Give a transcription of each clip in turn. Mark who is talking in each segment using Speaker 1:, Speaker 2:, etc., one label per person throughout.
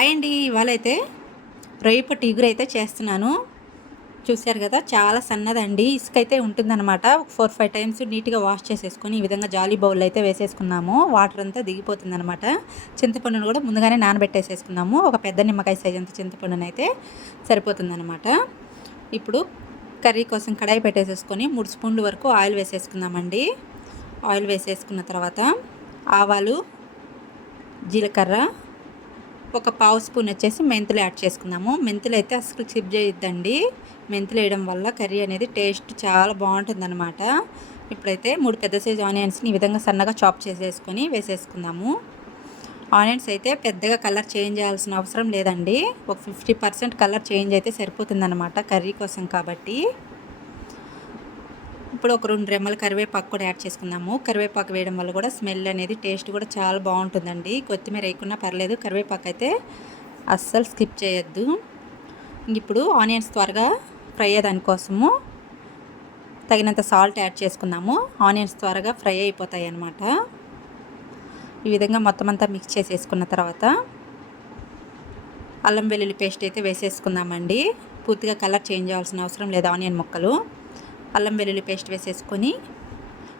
Speaker 1: Hi అండి ఇవాళ అయితే రొయ్యపు టీగురు అయితే చేస్తున్నాను. చూశారు కదా చాలా సన్నదండి. ఇసుక అయితే ఉంటుందన్నమాట. ఒక ఫోర్ ఫైవ్ టైమ్స్ నీట్గా వాష్ చేసేసుకొని ఈ విధంగా జాలీ బౌల్ అయితే వేసేసుకున్నాము. వాటర్ అంతా దిగిపోతుంది అనమాట చింతపండును కూడా ముందుగానే నానబెట్టేసేసుకున్నాము. ఒక పెద్ద నిమ్మకాయ సైజ్ అంత చింతపండును అయితే సరిపోతుందన్నమాట. ఇప్పుడు కర్రీ కోసం కడాయి పెట్టేసేసుకొని మూడు స్పూన్ల వరకు ఆయిల్ వేసేసుకుందామండి. ఆయిల్ వేసేసుకున్న తర్వాత ఆవాలు జీలకర్ర ఒక పావు స్పూన్ వచ్చేసి మెంతులు యాడ్ చేసుకుందాము. మెంతులు అయితే అసలు చిప్ చేయొద్దండి. మెంతులు వేయడం వల్ల కర్రీ అనేది టేస్ట్ చాలా బాగుంటుంది అనమాట ఇప్పుడైతే మూడు పెద్ద సైజు ఆనియన్స్ని ఈ విధంగా సన్నగా చాప్ చేసేసుకొని వేసేసుకుందాము. ఆనియన్స్ అయితే పెద్దగా కలర్ చేంజ్ చేయాల్సిన అవసరం లేదండి. ఒక ఫిఫ్టీ పర్సెంట్ కలర్ చేంజ్ అయితే సరిపోతుందన్నమాట కర్రీ కోసం కాబట్టి. ఇప్పుడు ఒక రెండు రెమ్మల కరివేపాకు కూడా యాడ్ చేసుకుందాము. కరివేపాకు వేయడం వల్ల కూడా స్మెల్ అనేది టేస్ట్ కూడా చాలా బాగుంటుందండి. కొత్తిమీర వేయకున్నా పర్లేదు కరివేపాకు అయితే అస్సలు స్కిప్ చేయొద్దు. ఇప్పుడు ఆనియన్స్ త్వరగా ఫ్రై అయ్యేదానికోసము తగినంత సాల్ట్ యాడ్ చేసుకుందాము. ఆనియన్స్ త్వరగా ఫ్రై అయిపోతాయి అన్నమాట. ఈ విధంగా మొత్తం అంతా మిక్స్ చేసేసుకున్న తర్వాత అల్లం వెల్లుల్లి పేస్ట్ అయితే వేసేసుకుందామండి. పూర్తిగా కలర్ చేంజ్ అవ్వాల్సిన అవసరం లేదు ఆనియన్ ముక్కలు. అల్లం వెల్లుల్లి పేస్ట్ వేసేసుకొని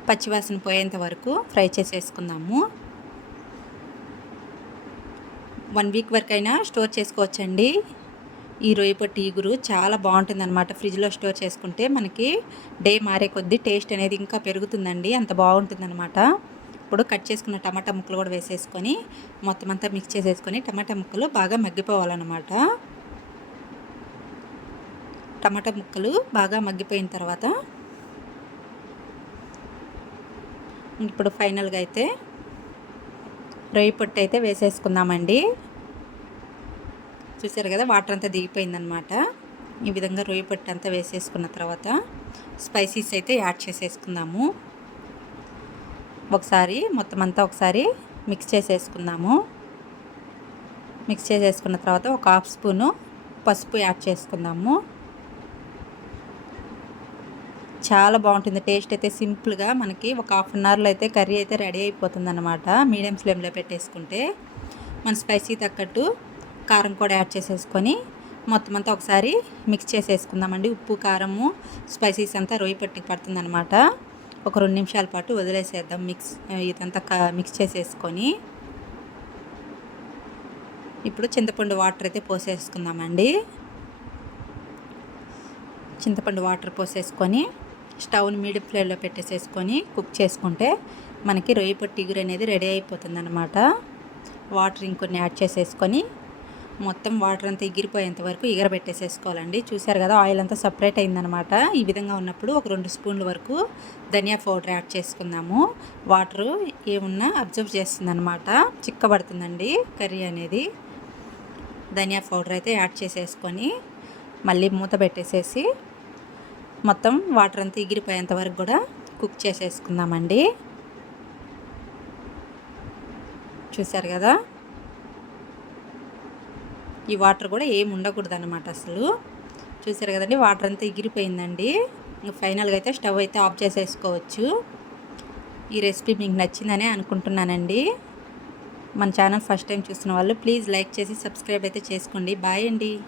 Speaker 1: పచ్చివాసన పోయేంత వరకు ఫ్రై చేసేసుకుందాము. వన్ వీక్ వరకు అయినా స్టోర్ చేసుకోవచ్చండి. ఈ రొయ్యపొట్టు ఈగురు చాలా బాగుంటుంది అనమాట ఫ్రిడ్జ్లో స్టోర్ చేసుకుంటే మనకి డే మారే కొద్దీ టేస్ట్ అనేది ఇంకా పెరుగుతుందండి. అంత బాగుంటుంది అనమాట ఇప్పుడు కట్ చేసుకున్న టమాటా ముక్కలు కూడా వేసేసుకొని మొత్తం అంతా మిక్స్ చేసేసుకొని టమాటా ముక్కలు బాగా మగ్గిపోవాలన్నమాట. టమాటా ముక్కలు బాగా మగ్గిపోయిన తర్వాత ఇప్పుడు ఫైనల్గా అయితే రొయ్యి పొట్టు అయితే వేసేసుకుందామండి. చూసారు కదా వాటర్ అంతా దిగిపోయిందనమాట ఈ విధంగా రొయ్యి పొట్టు అంతా వేసేసుకున్న తర్వాత స్పైసీస్ అయితే యాడ్ చేసేసుకుందాము. ఒకసారి మొత్తం అంతా ఒకసారి మిక్స్ చేసేసుకుందాము. మిక్స్ చేసేసుకున్న తర్వాత ఒక హాఫ్ స్పూను పసుపు యాడ్ చేసుకుందాము. చాలా బాగుంటుంది. టేస్ట్ అయితే సింపుల్గా మనకి ఒక హాఫ్ అన్ అవర్లో అయితే కర్రీ అయితే రెడీ అయిపోతుంది అనమాట మీడియం ఫ్లేమ్లో పెట్టేసుకుంటే మన స్పైసీ తగ్గట్టు కారం కూడా యాడ్ చేసేసుకొని మొత్తం అంతా ఒకసారి మిక్స్ చేసేసుకుందామండి. ఉప్పు కారము స్పైసీస్ అంతా రొయ్యి పట్టుకు పడుతుందనమాట ఒక రెండు నిమిషాల పాటు వదిలేసేద్దాం మిక్స్ ఇదంతా మిక్స్ చేసేసుకొని. ఇప్పుడు చింతపండు వాటర్ అయితే పోసేసుకుందామండి. చింతపండు వాటర్ పోసేసుకొని స్టవ్ని మీడియం ఫ్లేమ్లో పెట్టేసేసుకొని కుక్ చేసుకుంటే మనకి రొయ్య పొట్టిగురు అనేది రెడీ అయిపోతుంది అనమాట వాటర్ ఇంకొన్ని యాడ్ చేసేసుకొని మొత్తం వాటర్ అంతా ఎగిరిపోయేంత వరకు ఎగరబెట్టేసేసుకోవాలండి చూసారు కదా ఆయిల్ అంతా సపరేట్ అయిందనమాట ఈ విధంగా ఉన్నప్పుడు ఒక రెండు స్పూన్ల వరకు ధనియా పౌడర్ యాడ్ చేసుకుందాము. వాటరు ఏమున్నా అబ్జర్వ్ చేస్తుంది అనమాట చిక్కబడుతుందండి కర్రీ అనేది. ధనియా పౌడర్ అయితే యాడ్ చేసేసుకొని మళ్ళీ మూత పెట్టేసేసి మొత్తం వాటర్ అంతా ఎగిరిపోయేంత వరకు కూడా కుక్ చేసేసుకుందామండి. చూసారు కదా? ఈ వాటర్ కూడా ఏమి ఉండకూడదు అనమాట అసలు. చూసారు కదండి? వాటర్ అంతా ఎగిరిపోయిందండి. ఫైనల్గా అయితే స్టవ్ అయితే ఆఫ్ చేసేసుకోవచ్చు. ఈ రెసిపీ మీకు నచ్చిందనే అనుకుంటున్నానండి. మన ఛానల్ ఫస్ట్ టైం చూస్తున్న వాళ్ళు ప్లీజ్ లైక్ చేసి సబ్స్క్రైబ్ అయితే చేసుకోండి. బాయ్ అండి.